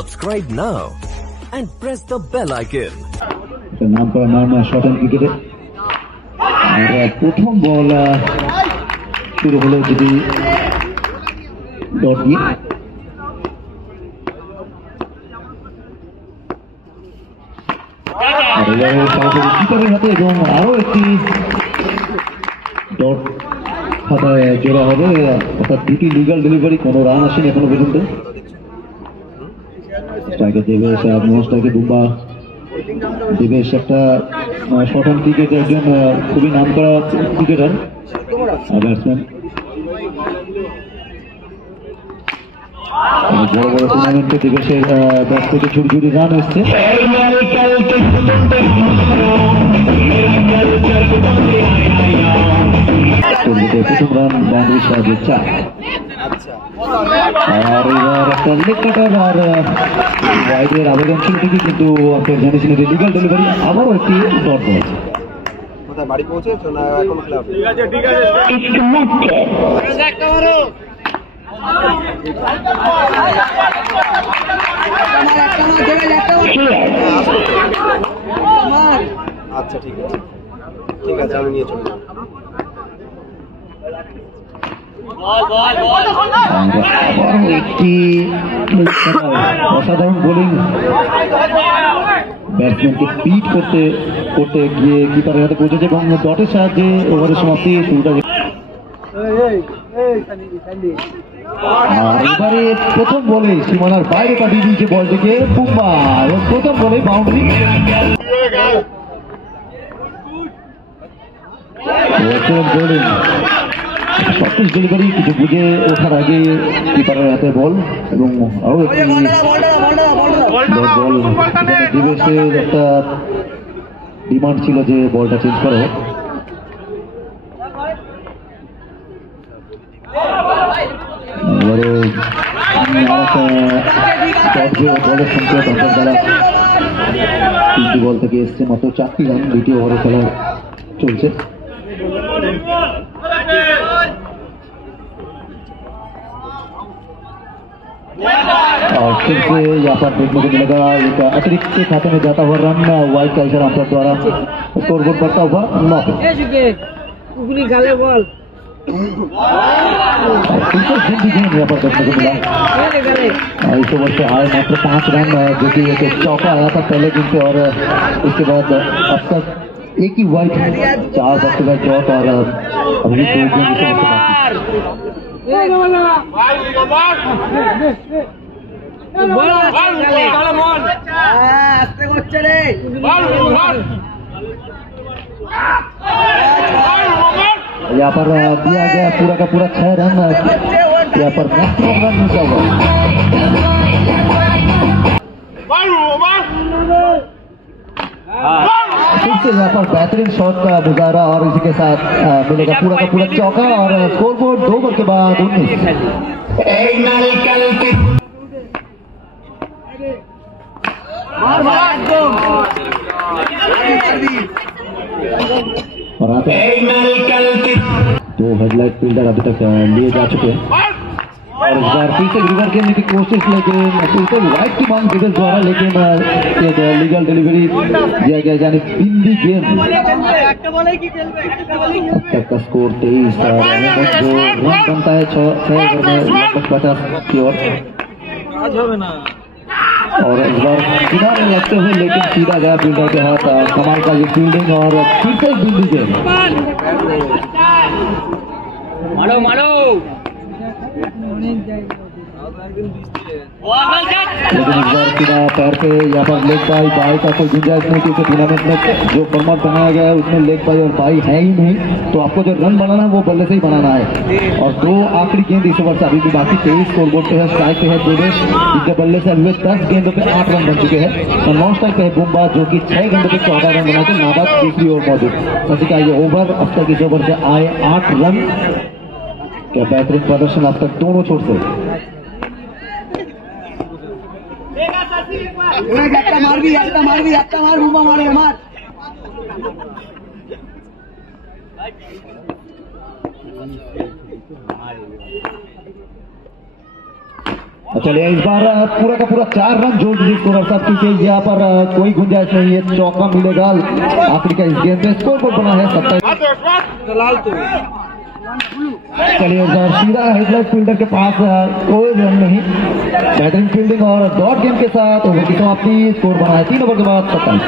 Subscribe now and press the bell icon. नाम पर नाम शॉट एंड क्रिकेटे प्रथम बल शुरू हलो যদি ডট দিয়ে কিপারের হাতে এবং আরো একটি ডট খাতায় জোড়া হবে অর্থাৎ দুটি লিগাল ডেলিভারি কোনো রান আসেনি এখনো পর্যন্ত স্ট্রাইকে দেবেশ আর নন স্ট্রাইকে বুম্বা দেবেশ একটা শর্ট অন ক্রিকেটে একজন খুবই নাম করা ক্রিকেটার ব্যাটসম্যান বড় বড় টুর্নামেন্টে দেবেশের ব্যাট থেকে ঝুড়ি ঝুড়ি রান এসছে প্রথম রান বাউন্ডারির সাহায্যে 4 আর এবার একটা লেগ কাটার আর ওয়াইডের আবেদন ছিল ঠিকই কিন্তু আপনার জানিয়েছিলেন লিগাল ডেলিভারি আবারও একটি ডট বল বাড়ি পৌঁছেছো না এখন ক্লাব আচ্ছা ঠিক আছে আমি নিয়ে চলে একটি অসাধারণ বোলিং ব্যাটসম্যানকে বিট করতে গিয়ে কিপারের হাতে পৌঁছেছে এবং ডটের সাহায্যে ওভারের সমাপ্তি শুরুটা আর এবারে প্রথম বলে সীমানার বাইরে পাঠিয়ে দিয়েছে বলটিকে বুম্বা এবং প্রথম বলে বাউন্ডারি বোলিং সবকিছু ডেলিভারি কিছু বুঝে ওঠার আগে কিপারের হাতে বল এবং আরো একটি বল দিবেশের একটা ডিমান্ড ছিল যে বলটা চেঞ্জ করা হোক এবারে বলের সংখ্যা তাদের দ্বারা 3টি বল থেকে এসছে মাত্র 4টি রান দ্বিতীয় ওভারে খেলা চলছে और फिर से यहाँ पर देखने को मिलेगा एक अतिरिक्त खाते में जाता हुआ रन वाइड का इशारा अंपायर द्वारा स्कोर बोर्ड बढ़ता हुआ 9 पे यहाँ पर देखने को मिला इस ओवर से आए मात्र 5 रन जो कि एक चौका आया था पहले दिन पे और इसके बाद अब तक एक ही वाइड 4 बैक-टू-बैक डॉट और अभी 2 गेम यहाँ पर दिया गया पूरा का पूरा 6 रन यहाँ पर मैक्सिमम रन मिला हुआ फिर से यहाँ पर बेहतरीन शॉट का मुजाहरा और इसी के साथ मिलेगा पूरा का पूरा चौका और स्कोर बोर्ड 2 ओवर के बाद 19 और आते हैं 2 हेडलाइट फील्डर अभी तक लिए जा चुके हैं और इस बार फिर से रिवर खेलने की कोशिश लेकिन फिर से वाइड की मांग विगल द्वारा लेकिन लीगल डिलीवरी दिया गया यानी बिंदी गेम अब तक का स्कोर 23 जो रन बनता है 6 ओवर में लगभग 50 की ओर और इस बार किनारे लगते हुए लेकिन सीधा गया फील्डर के हाथ कमाल का ये फील्डिंग और फिर से बिंदी गेम मारो लेकिन इस बार सीधा पैर पे यहाँ पर लेग बाई का कोई गुंजाइश नहीं क्योंकि टूर्नामेंट में जो फॉर्मेट बनाया गया है उसमें लेग बाई और बाई है ही नहीं तो आपको जो रन बनाना है वो बल्ले से ही बनाना है और 2 आखिरी गेंद इस ओवर से अभी भी बाकी 23 स्कोर बोर्ड पे है स्ट्राइक पे है देवेश जिनके बल्ले से अभी 10 गेंदों पे 8 रन बन चुके हैं और नॉन स्ट्राइक पे है बुम्बा जो कि 6 गेंदों पे 14 रन बना के नाबाद दूसरी ओवर मौजूद सभी का ये ओवर अब तक इस ओवर से आए 8 रन क्या बेहतरीन प्रदर्शन अब तक दोनों छोर से मार बुम्बा मारे मार चलिए इस बार पूरा का पूरा 4 रन जोड़ दिए स्कोरर साहब, क्योंकि यहाँ पर कोई गुंजाइश नहीं है, चौका मिलेगा आखिरी का इस गेंद में। स्कोर बोर्ड बना है 27। चलिए इस बार सीधा हेडलाइट फील्डर के पास कोई रन नहीं, बेहतरीन फील्डिंग और डॉट गेम के साथ ओवर की समाप्ति। स्कोर बना है 3 ओवर के बाद 27।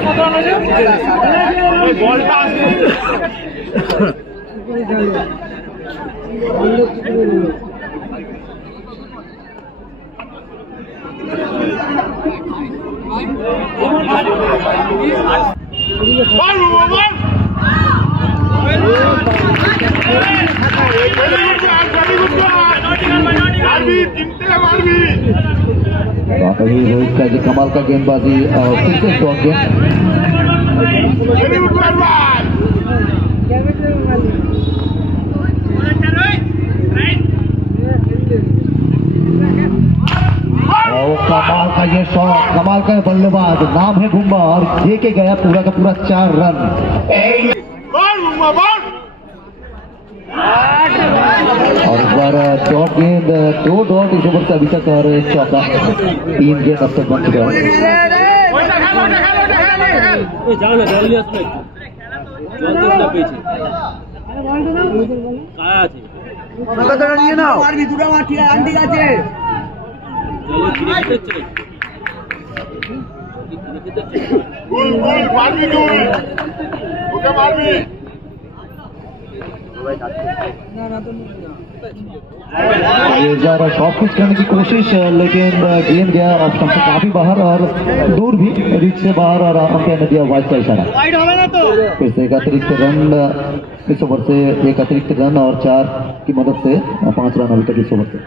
अभी रोहित का जो कमाल का गेंदबाजी फिर से डॉट गेम। कमाल का ये शॉट, कमाल का बल्लेबाज, नाम है बुम्बा और दे के गया पूरा का पूरा 4 रन। और इस बार डॉट गेंद 2 डॉट इस ओवर से अभी तक और चौका 3 गेंद अब तक बन चुका है। शॉट पिच करने की कोशिश, लेकिन गेंद गया ऑफ स्टंप से काफी बाहर और दूर भी, रिच से बाहर, और अंपायर ने दिया वाइड का इशारा। फिर से एक अतिरिक्त रन इस ओवर से, एक अतिरिक्त रन और 4 की मदद से 5 रन अभी तक इस ओवर से।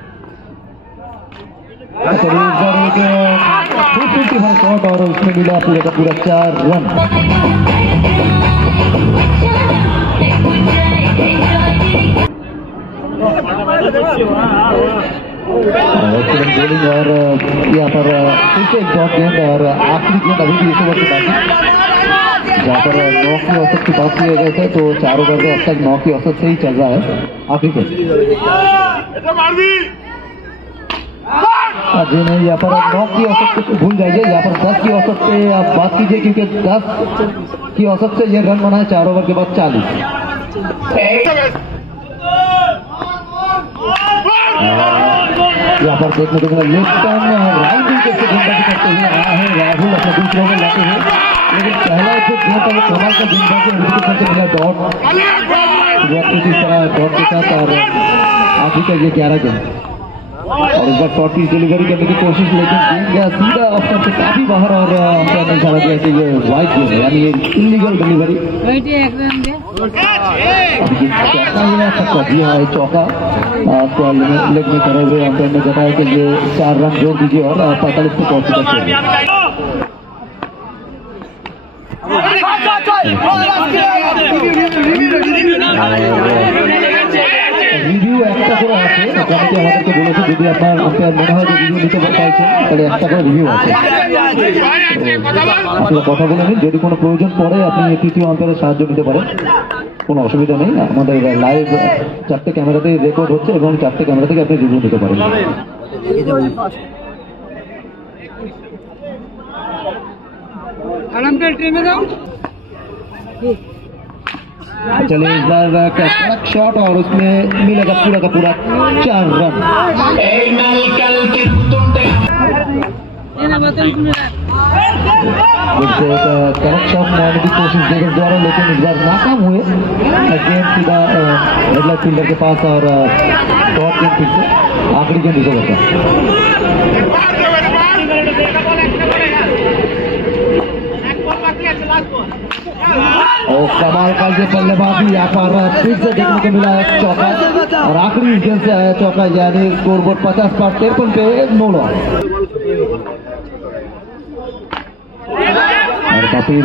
शॉट और उसमें मिला पूरा का पूरा 4 रन। बॉलिंग और यहाँ पर फिर से एक डॉट गेंद और आखिरी गेंद अभी भी इस ओवर की बाकी, जहाँ पर 9 की औसत की बात किए गए थे, तो 4 ओवर में अब तक 9 की औसत से ही चल रहा है आखिरी गेंद। जी नहीं, यहाँ पर 9 की औसत कुछ भूल जाइए, यहाँ पर 10 की औसत से आप बात कीजिए, क्योंकि 10 की औसत से ये रन बना है 4 ओवर के बाद 40। यहाँ पर देखने को मिला लेफ्ट टर्न, राइट विकेट से गेंदबाजी करते हुए आया है राहुल अपने दूसरे ओवर लाते हुए, लेकिन पहला जो गेंद था वो कमाल का गेंदबाजी, उनके से मिला डॉट। इस तरह डॉट के साथ और आखिरी का ये 11 गेंद और इस बार शॉट की डिलीवरी करने की कोशिश, लेकिन गेंद गया सीधा ऑफ स्टंप से काफी बाहर और अंपायर ने इशारा दिया कि ये वाइड गेंद है, यानी ये इलीगल डिलीवरी। दिया है चौका लेग में करे हुए अंपायर ने बताया कि ये 4 रन जोड़ दीजिए और 45 पे पहुंच चुका है। রিভিউ একটা করে আছে, কমিটি আমাদেরকে বলেছে যদি আপনার আম্পায়ার মনে হয় যে রিভিউ নিতে চাইছেন তাহলে একটা করে রিভিউ আছে, আপনারা কথা বলে নিন, যদি কোনো প্রয়োজন পড়ে আপনি তৃতীয় আম্পায়ারের সাহায্য নিতে পারেন, কোনো অসুবিধা নেই। আমাদের লাইভ 4টে ক্যামেরাতে রেকর্ড হচ্ছে এবং 4টে ক্যামেরা থেকে আপনি রিভিউ নিতে পারেন। चलिए इस बार का शॉट और उसमें मिलेगा पूरा का पूरा 4 रन। करेक्ट शॉट मारने की कोशिश जेगर द्वारा, लेकिन इस बार नाकाम हुए। गेंद सीधा हेडलाइट फील्डर के पास और डॉट गेंद फिर से आखिरी गेंद इस ओवर का। और कमाल का ये बल्लेबाजी यहाँ पर फिर से देखने को मिला एक चौका और आखिरी गेंद से आया चौका, यानी स्कोर बोर्ड 50 पर 53 पे 9 रन। और काफी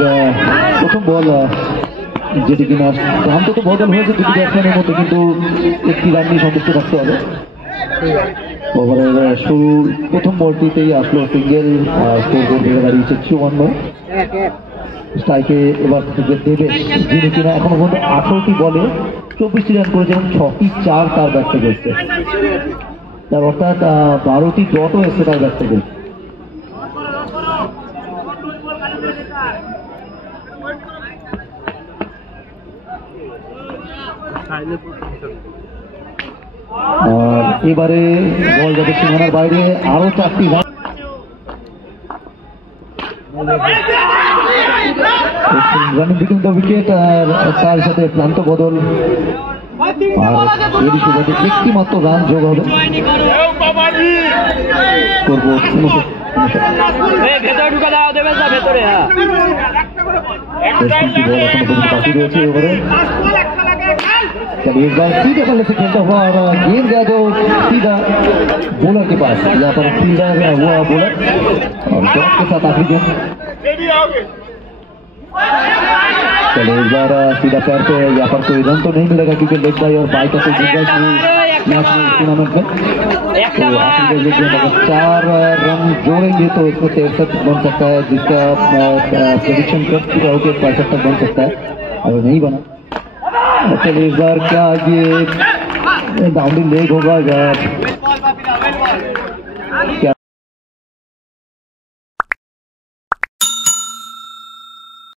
प्रथम बॉल যেটি কিনা অন্তত বদল হয়েছে দুটি ব্যাটসম্যানের মধ্যে, কিন্তু একটি রান নিয়ে সন্তুষ্ট থাকতে হবে। ওভারের শুরু প্রথম বলটিতেই আসলো সিঙ্গেল, স্কোর বোর্ড বেড়ে দাঁড়িয়েছে 54। স্ট্রাইকে এবার দেবেশ, যিনি কিনা এখনো পর্যন্ত 18টি বলে 24টি রান করেছে এবং 6টি 4 তার ব্যাট থেকে এসছে। তার অর্থাৎ 12টি ডটও এসছে তার কাছ থেকে। আর এবারে বল যাবে সীমানার বাইরে, আরো 4টি run. Running between the wicket, আর তার সাথে প্রান্ত বদল, আর এরই সুবাদে একটি মাত্র রান যোগ হবে। করবো बाकी रही है ओवर। चलिए इस बार सीधे बल्ले से खेलता हुआ और गेंद गया जो सीधा बॉलर के पास, यहाँ पर फील्डर हुआ बॉलर और ड्रॉप के साथ आखिरी गेंद। चलिए इस बार सीधा पैर पे, यहाँ पर कोई रन तो नहीं मिलेगा क्योंकि लेग बाई और बाई का कोई गुंजाइश नहीं टूर्नामेंट में। तो आखिरी गेंद अगर 4 रन जोड़ेंगे तो इसमें 63 बन सकता है, जिसका प्रेडिक्शन कर चुका हो कि 65 तक बन सकता है, अगर नहीं बना। चलिए इस बार क्या ये डाउनली लेग होगा क्या?